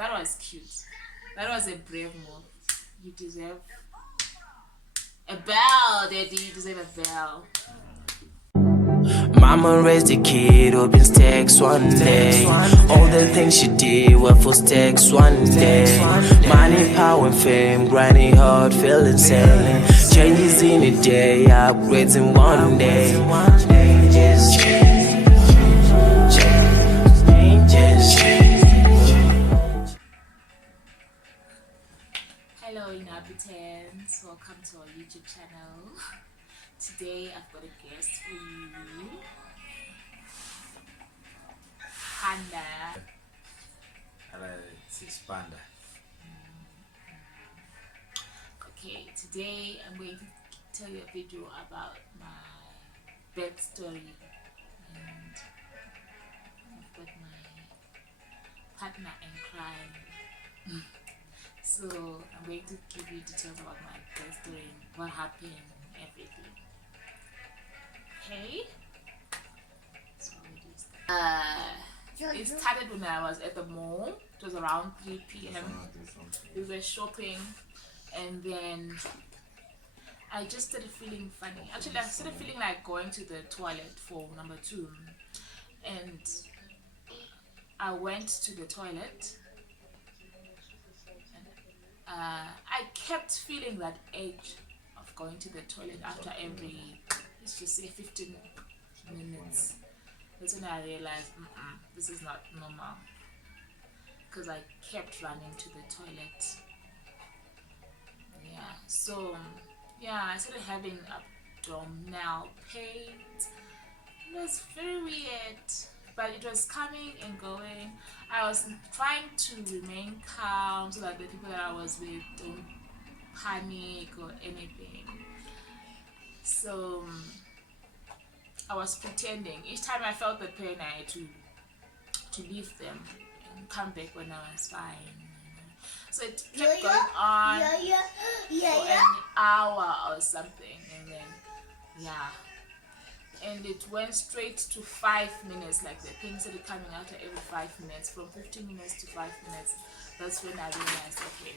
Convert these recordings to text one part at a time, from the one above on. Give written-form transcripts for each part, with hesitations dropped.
that was cute. That was a brave move. You deserve a bell, Daddy. You deserve a bell. Mama raised a kid, hoping stacks one day. All the things she did were for stacks one day. Money, power, and fame, grinding hard, feel insane. Changes in a day, upgrades in one day. Changes, changes. Hello, Inhabitants. Welcome to our YouTube channel. Today I've got a guest for you, Panda. It's Panda. Okay, today I'm going to tell you a video about my birth story, and I've got my partner in crime. So I'm going to give you details about my birth story, what happened, everything. Okay? So it started when I was at the mall. It was around 3 p.m. We were shopping, and then I just started feeling funny. Actually, I started feeling like going to the toilet for number 2, and I went to the toilet. I kept feeling that edge of going to the toilet after every, let's just say, 15 minutes. That's when I realized, this is not normal, because I kept running to the toilet. Yeah, so yeah, I started having abdominal pain. It was very weird, but it was coming and going. I was trying to remain calm so that the people that I was with don't panic or anything. So I was pretending. Each time I felt the pain, I had to leave them and come back when I was fine. So it kept going on for an hour or something, and then and it went straight to 5 minutes. Like the pain started coming after every 5 minutes, from 15 minutes to 5 minutes. That's when I realized, okay,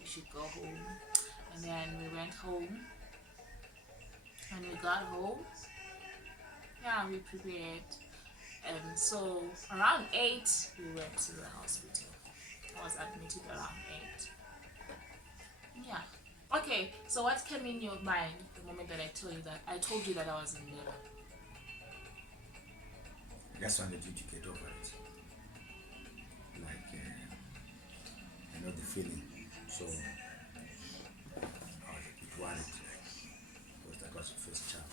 we should go home. And then we went home. When we got home, we prepared. And so around 8, we went to the hospital. I was admitted around 8. Yeah. Okay, so what came in your mind the moment that I told you that I was in labor? I just wanted you to get over it. Like, I know the feeling. So, I was a bit worried. Because that was the first child.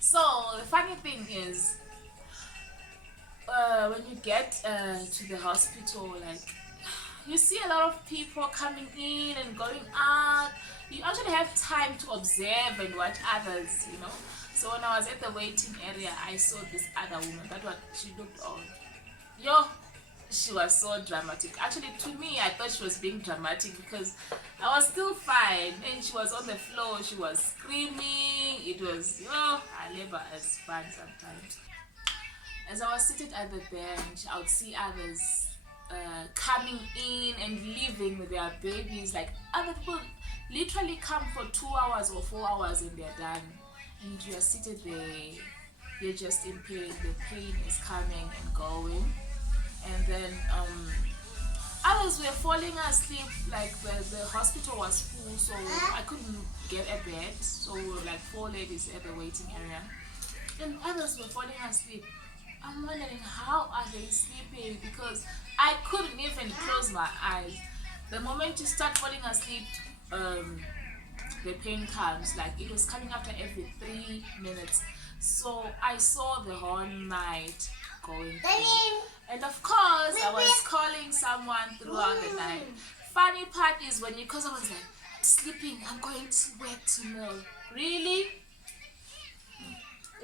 So, the funny thing is, when you get to the hospital, like, you see a lot of people coming in and going out. You actually have time to observe and watch others, you know. So when I was at the waiting area, I saw this other woman. That's what she looked on. She was so dramatic. Actually, to me, I thought she was being dramatic because I was still fine. And she was on the floor. She was screaming. It was, our labor is fun sometimes. As I was seated at the bench, I would see others coming in and leaving with their babies. Like, other people literally come for 2 hours or 4 hours and they're done, and you are seated there, you're just in pain. The pain is coming and going, and then others were falling asleep. Like the hospital was full, so I couldn't get a bed, so we were like 4 ladies at the waiting area, and others were falling asleep. I'm wondering, how are they sleeping? Because I couldn't even close my eyes. The moment you start falling asleep, the pain comes. Like, it was coming after every 3 minutes. So I saw the whole night going through. And of course, I was calling someone throughout the night. Funny part is when because I was like, sleeping, I'm going to work tomorrow. Really?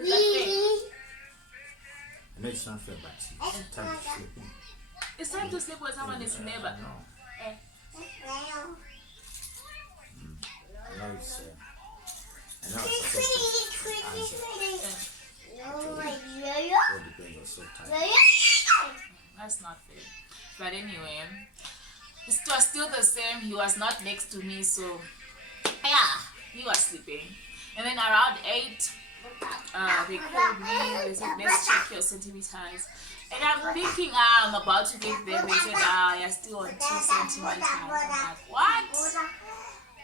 Is that fair? I know it's not fair, but it's time to sleep. It's time to sleep when someone is in labor. I know it's supposed to answer. All depends on so tired. That's not fair. But anyway, it was still the same. He was not next to me, so yeah, he was sleeping. And then around 8, they called me. They said, let's check your centimeters. And I'm thinking, I'm about to give them. They said, you're still on 2 centimeters. I'm like, what?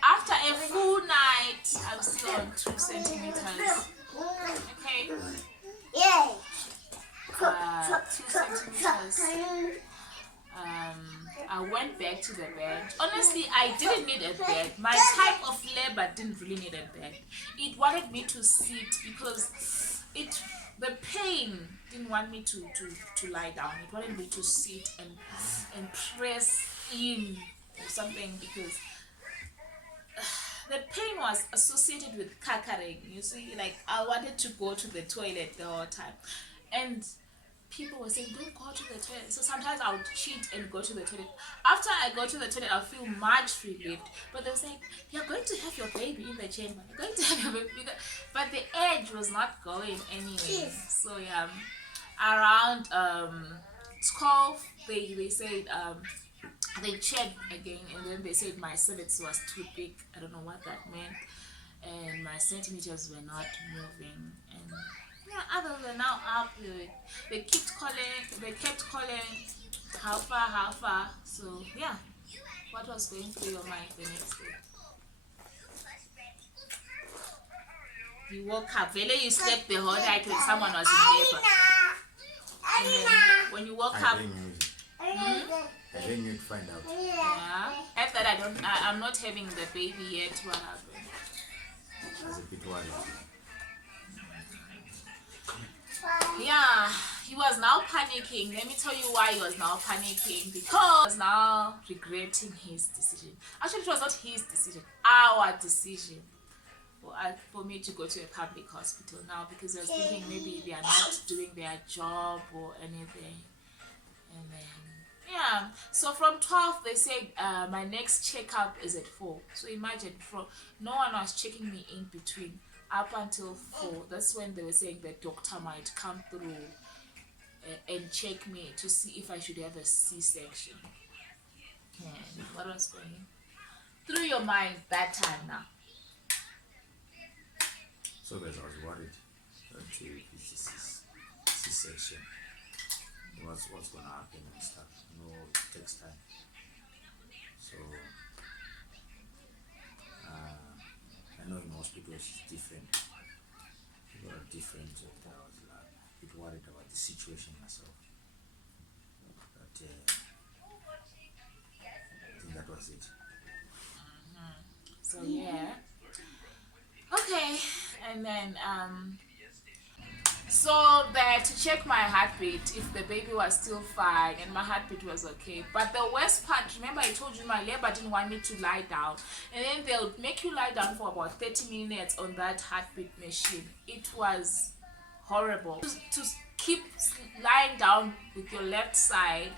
After a full night, I'm still on 2 centimeters. Okay. 2 centimeters. I went back to the bed. Honestly, I didn't need a bed. My type of labor didn't really need a bed. It wanted me to sit because the pain didn't want me to lie down. It wanted me to sit and press in or something because the pain was associated with kakering. You see, like I wanted to go to the toilet the whole time. And people were saying, don't go to the toilet. So sometimes I would cheat and go to the toilet. After I go to the toilet, I'll feel much relieved. But they were saying, you're going to have your baby in the chamber. You're going to have your baby. But the edge was not going anyway. So yeah, around 12, they said, they checked again, and then they said my cervix was too big. I don't know what that meant. And my centimeters were not moving. And yeah, other than now up, they kept calling, how far. So yeah, what was going through your mind the next day? You woke up, really you slept the whole night when someone was in labor. And then when you woke up, I didn't need to find out. yeah, after that I'm not having the baby yet. What happened? I was a bit worried. Yeah, he was now panicking. Let me tell you why he was now panicking. Because he was now regretting his decision. Actually, it was not his decision, our decision for me to go to a public hospital now, because I was thinking maybe they are not doing their job or anything. And then yeah, so from 12 they said my next checkup is at 4. So imagine, no one was checking me in between. Up until 4, that's when they were saying the doctor might come through and check me to see if I should have a C-section. And what was going through your mind that time now? So guys, I was worried that it's C-section. What's going to happen and stuff. It takes time. So I know in hospitals it's different. People are different. I was a bit worried about the situation myself. But I think that was it. So yeah. Okay, and then so that to check my heartbeat if the baby was still fine, and my heartbeat was okay. But the worst part, remember I told you my labor didn't want me to lie down, and then they'll make you lie down for about 30 minutes on that heartbeat machine. It was horrible to keep lying down with your left side,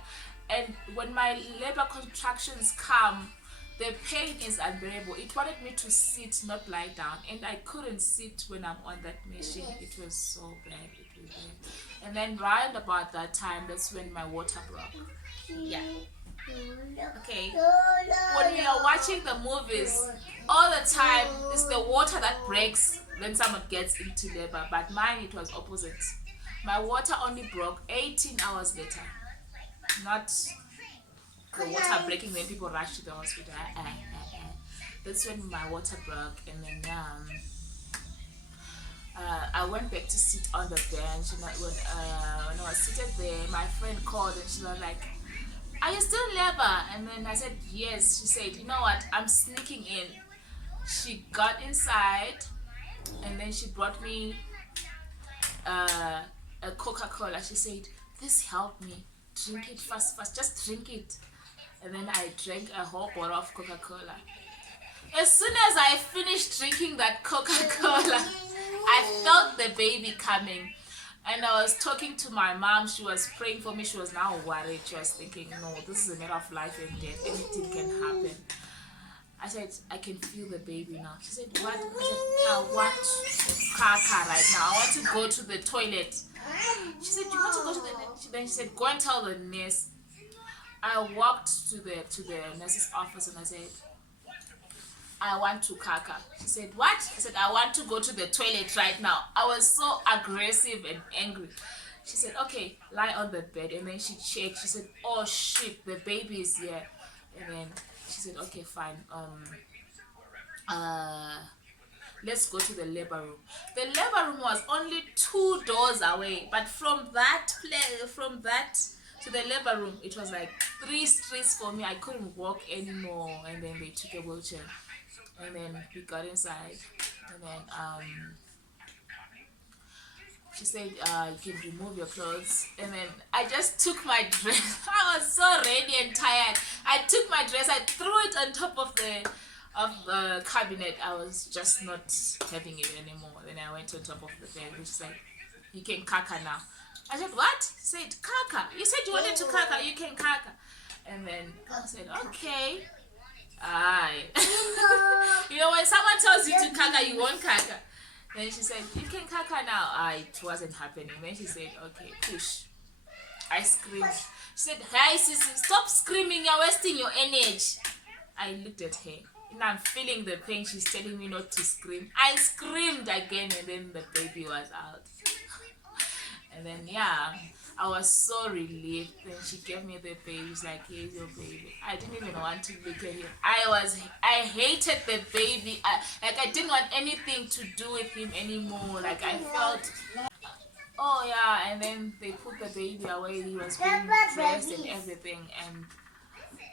and when my labor contractions come, the pain is unbearable. It wanted me to sit, not lie down, and I couldn't sit when I'm on that machine. It was so bad. It was bad. And then right about that time, that's when my water broke. Yeah. Okay. When we are watching the movies, all the time it's the water that breaks when someone gets into labor. But mine, it was opposite. My water only broke 18 hours later. Not the water breaking when people rush to the hospital. That's when my water broke. And then I went back to sit on the bench, and when I was seated there, my friend called and she was like, are you still in labor? And then I said yes. She said, you know what, I'm sneaking in. She got inside, and then she brought me a Coca-Cola. She said, this helped me. Drink it fast, just drink it. And then I drank a whole bottle of Coca-Cola. As soon as I finished drinking that Coca-Cola, I felt the baby coming. And I was talking to my mom. She was praying for me. She was now worried. She was thinking, no, this is a matter of life and death. Anything can happen. I said, I can feel the baby now. She said, what? I said, I want kaka right now. I want to go to the toilet. She said, you want to go to the toilet? Then she said, go and tell the nurse. I walked to the nurse's office and I said, I want to kaka. She said, what? I said, I want to go to the toilet right now. I was so aggressive and angry. She said, okay, lie on the bed. And then she checked. She said, oh shit, the baby is here. And then she said, okay, fine. Let's go to the labor room. The labor room was only 2 doors away, but from that to the labor room, it was like 3 streets for me. I couldn't walk anymore. And then they took a wheelchair. And then we got inside. And then she said, you can remove your clothes. And then I just took my dress. I was so ready and tired. I took my dress, I threw it on top of the cabinet. I was just not having it anymore. Then I went on top of the bed, which is like, you can kaka now. I said, what? She said, kaka. You said you wanted to kaka, you can kaka. And then I said, okay. Aye. You know, when someone tells you to kaka, you won't kaka. Then she said, you can kaka now. It wasn't happening. Then she said, okay, push. I screamed. She said, hey, sissy, stop screaming. You're wasting your energy. I looked at her. And I'm feeling the pain. She's telling me not to scream. I screamed again, and then the baby was out. And then, yeah, I was so relieved. Then she gave me the baby. She's like, here's your baby. I didn't even want to look at him. I hated the baby. I didn't want anything to do with him anymore. Like, I felt, oh yeah. And then they put the baby away. He was being dressed and everything. And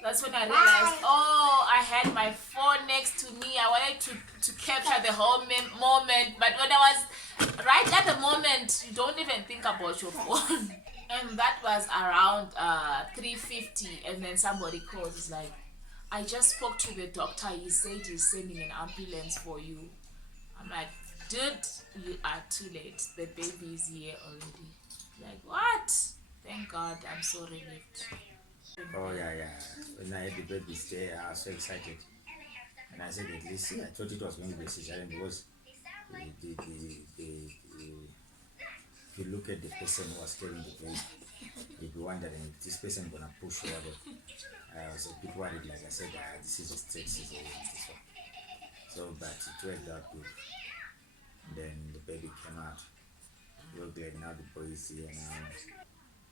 that's when I realized, oh, I had my phone next to me. I wanted to capture the whole moment. But when I was right at the moment, you don't even think about your phone. And that was around 3:50. And then somebody called. It's like, I just spoke to the doctor. He said he's sending an ambulance for you. I'm like, dude, you are too late. The baby is here already. Like, what? Thank God. I'm so relieved. Oh yeah. When I had the baby there, I was so excited. And I said, at least I thought it was going to be a cesarean because if you look at the person who was carrying the baby, you'd be wondering if this person gonna push or whatever. I was a bit worried, like I said, this is a straight cesarean. So, but it worked out good. And then the baby came out. Real glad now the boy is here now.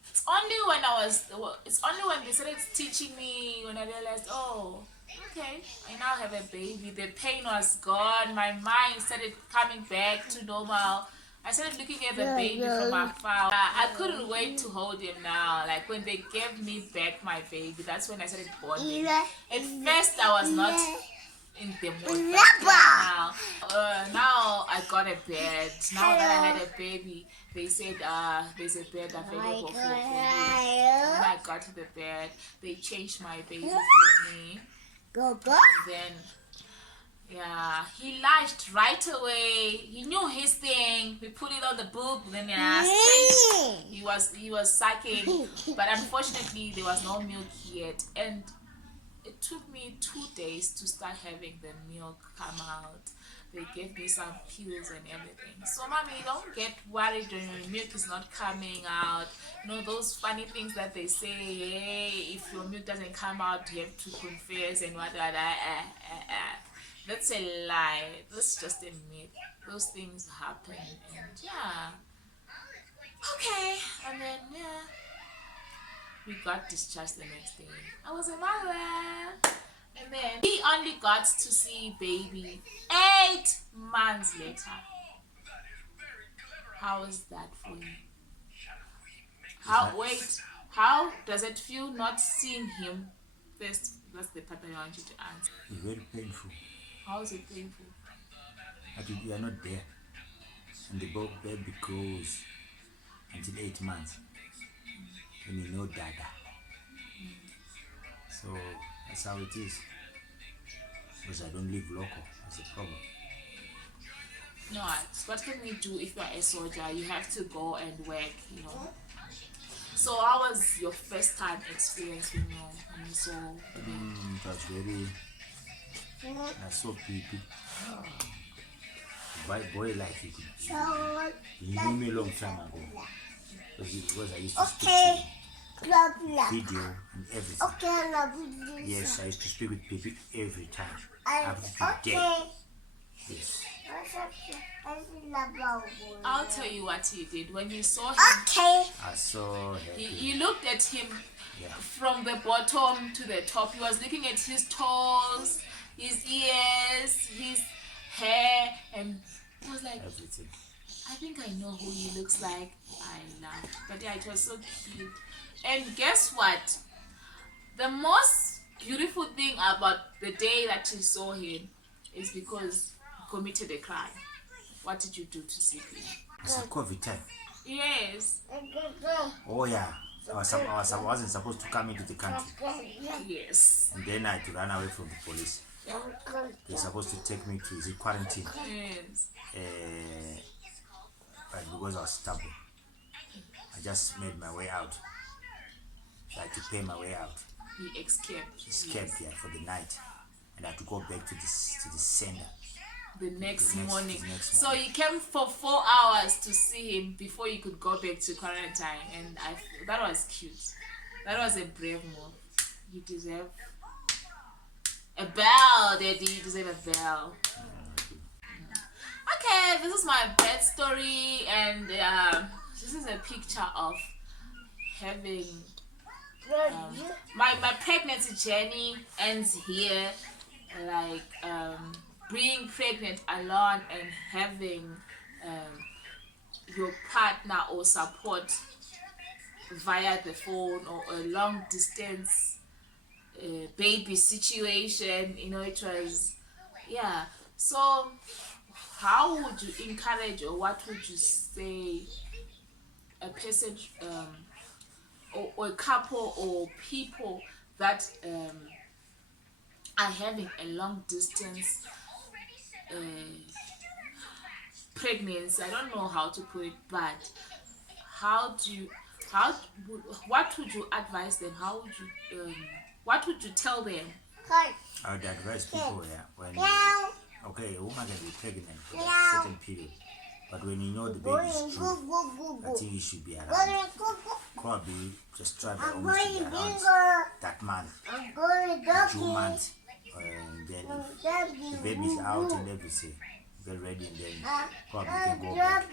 It's only when they started teaching me when I realized, oh, okay, I now have a baby. The pain was gone. My mind started coming back to normal. I started looking at the baby from afar. I couldn't wait to hold him now. Like when they gave me back my baby, that's when I started bonding. At first, I was not in the mood. Now I got a bed. Now that I had a baby, they said there's a bed available for you. When I got to the bed, they changed my baby for me. And then, yeah, he latched right away. He knew his thing. We put it on the boob, then he was sucking. But unfortunately, there was no milk yet, and it took me 2 days to start having the milk come out. They gave me some pills and everything. So, mommy, don't get worried when your milk is not coming out. You know, those funny things that they say, hey, if your milk doesn't come out, you have to confess and whatnot. That's a lie. That's just a myth. Those things happen. And yeah. Okay. And then, yeah. We got discharged the next day. I was a mother. And then he only got to see baby 8 months later. How is that for you? How does it feel not seeing him? First, that's the part that I want you to answer. It's very painful. How is it painful? But you are not there. And the baby grows until 8 months. And you know dada. So that's how it is. Because I don't live local. That's the problem. No, what can we do if you're a soldier? You have to go and work, you know. So how was your first time experience when you saw the baby? It was very... I saw Pipi. Boy like he knew me a long time ago. Because I used to speak to him. video and everything. Yes, I used to speak with Pipi every time. Up to today. Yes. I'll tell you what he did. When you saw him, I saw her. you looked at him Yeah. from the bottom to the top. He was looking at his toes, his ears, his hair, and he was like, Everything. I think I know who he looks like. I laughed. But yeah, it was so cute. And guess what? The most beautiful thing about the day that you saw him is because he committed a crime. What did you do to see him? It's a COVID time. Yes. Oh yeah. I wasn't supposed to come into the country. Yes. And then I had to run away from the police. They're supposed to take me to quarantine. Yes. But because I was stubborn, I just made my way out. So I had to pay my way out. He escaped. Escaped here for the night. And I had to go back to the sender. The next The morning. next So morning. you came for 4 hours to see him before you could go back to quarantine, and that was cute. That was a brave move. You deserve a bell, Daddy. You deserve a bell. Okay, this is my bed story, and this is a picture of having my pregnancy journey ends here, like being pregnant alone and having your partner or support via the phone or a long distance baby situation. It was, yeah. So how would you encourage, or what would you say a person or a couple or people that are having a long distance pregnancy? I don't know how to put it, but what would you advise them? What would you tell them? I would advise people when a woman can be pregnant for a certain period, but when you know the baby is due, I think you should be around. Probably just try by almost to be around that month, 2 months, and then if the baby's out and everything, get ready, and then probably can go back.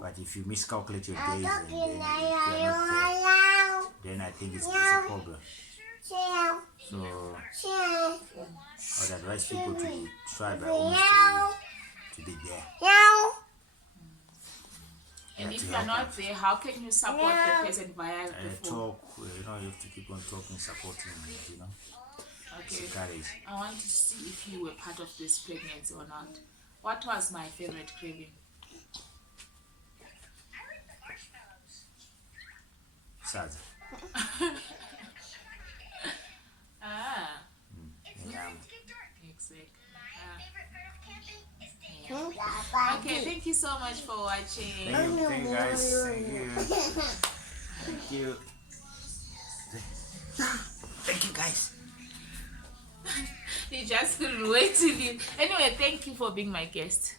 But if you miscalculate your days and then if you are not there, then I think it's a problem. So I would advise people to try by almost to be there. And if you're not there, how can you support the person via the phone? Talk, you have to keep on talking, supporting, Okay. encourage. I want to see if you were part of this pregnancy or not. What was my favorite craving? Sad. Yeah. Exactly. Yeah. Okay, thank you so much for watching. Thank you guys. Thank you. Thank you. Thank you guys. You just couldn't wait to leave. Anyway, thank you for being my guest.